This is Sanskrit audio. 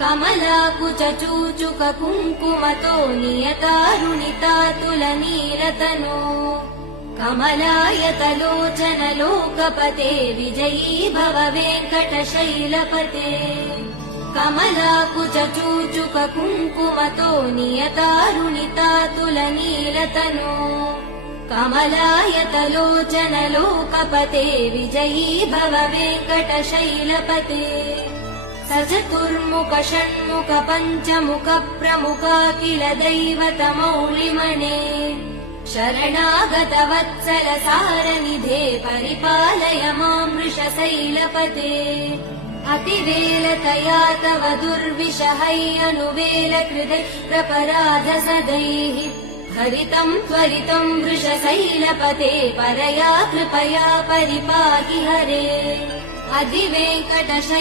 कमलाकुचूचुक कुङ्कुमतो नियतारुणितातुलनीलतनो कमलायतलोचन लोकपते विजयी भव वेङ्कटशैलपते कमलाकुचूचुक कुङ्कुमतो नियतारुणितातुलनीलतनो कमलायतलोचन लोकपते विजयी भव वेङ्कटशैलपते स चतुर्मुख षण्मुख पञ्चमुख प्रमुखाखिल दैवतमौलिमणे शरणागत वत्सल सारनिधे परिपालय मां वृषशैलपते अतिवेलतया तव दुर्विषहैरनुवेल कृते प्रपराध सदैः हरितं त्वरितं वृषशैलपते परया कृपया परिपाहि हरे अधिवेङ्कटशैल